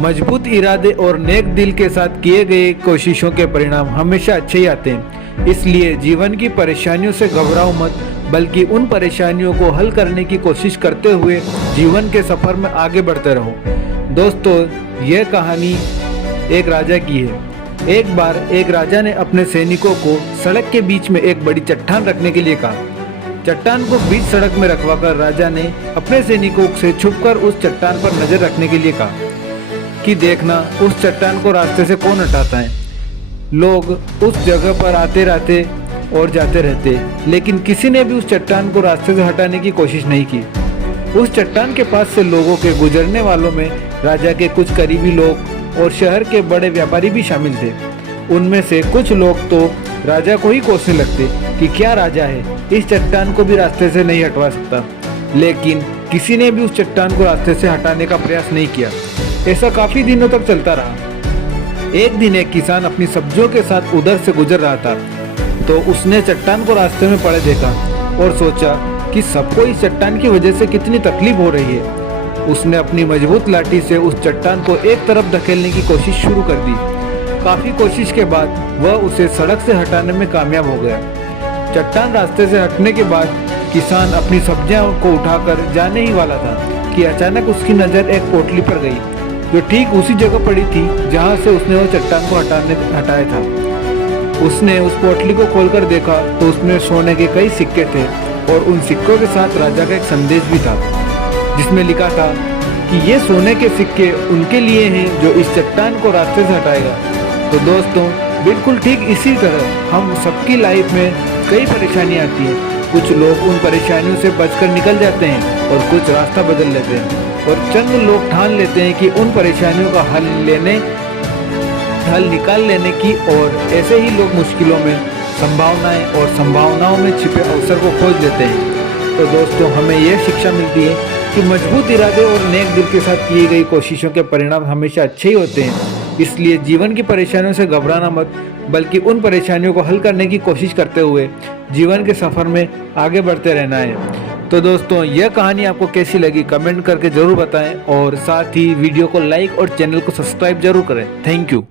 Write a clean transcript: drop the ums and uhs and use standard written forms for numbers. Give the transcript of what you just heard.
मजबूत इरादे और नेक दिल के साथ किए गए कोशिशों के परिणाम हमेशा अच्छे ही आते हैं। इसलिए जीवन की परेशानियों से घबराओ मत, बल्कि उन परेशानियों को हल करने की कोशिश करते हुए जीवन के सफर में आगे बढ़ते रहो। दोस्तों, यह कहानी एक राजा की है। एक बार एक राजा ने अपने सैनिकों को सड़क के बीच में एक बड़ी चट्टान रखने के लिए कहा। चट्टान को बीच सड़क में रखवाकर राजा ने अपने सैनिकों से छुपकर उस चट्टान पर नजर रखने के लिए कहा कि देखना उस चट्टान को रास्ते से कौन हटाता है। लोग उस जगह पर आते रहते और जाते रहते, लेकिन किसी ने भी उस चट्टान को रास्ते से हटाने की कोशिश नहीं की। उस चट्टान के पास से लोगों के गुजरने वालों में राजा के कुछ करीबी लोग और शहर के बड़े व्यापारी भी शामिल थे। उनमें से कुछ लोग तो राजा को ही कोसने लगते कि क्या राजा है, इस चट्टान को भी रास्ते से नहीं हटवा सकता। लेकिन किसी ने भी उस चट्टान को रास्ते से हटाने का प्रयास नहीं किया। ऐसा काफी दिनों तक चलता रहा। एक दिन एक किसान अपनी सब्जियों के साथ उधर से गुजर रहा था, तो उसने चट्टान को रास्ते में पड़े देखा और सोचा कि सबको इस चट्टान की वजह से कितनी तकलीफ हो रही है। उसने अपनी मजबूत लाठी से उस चट्टान को एक तरफ धकेलने की कोशिश शुरू कर दी। काफी कोशिश के बाद वह उसे सड़क से हटाने में कामयाब हो गया। चट्टान रास्ते से हटने के बाद किसान अपनी सब्जियां को उठाकर जाने ही वाला था कि अचानक उसकी नजर एक पोटली पर गई, जो ठीक उसी जगह पड़ी थी जहां से उसने वो चट्टान को हटाया था। उसने उस पोटली को खोलकर देखा तो उसमें सोने के कई सिक्के थे और उन सिक्कों के साथ राजा का एक संदेश भी था, जिसमें लिखा था कि ये सोने के सिक्के उनके लिए हैं जो इस चट्टान को रास्ते से हटाएगा। तो दोस्तों, बिल्कुल ठीक इसी तरह हम सबकी लाइफ में कई परेशानियां आती हैं। कुछ लोग उन परेशानियों से बचकर निकल जाते हैं और कुछ रास्ता बदल लेते हैं, और चंद लोग ठान लेते हैं कि उन परेशानियों का हल निकाल लेने की, और ऐसे ही लोग मुश्किलों में संभावनाएं और संभावनाओं में छिपे अवसर को खोज लेते हैं। तो दोस्तों, हमें यह शिक्षा मिलती है कि मजबूत इरादे और नेक दिल के साथ की गई कोशिशों के परिणाम हमेशा अच्छे ही होते हैं। इसलिए जीवन की परेशानियों से घबराना मत, बल्कि उन परेशानियों को हल करने की कोशिश करते हुए जीवन के सफर में आगे बढ़ते रहना है। तो दोस्तों, यह कहानी आपको कैसी लगी कमेंट करके जरूर बताएं, और साथ ही वीडियो को लाइक और चैनल को सब्सक्राइब जरूर करें। Thank you.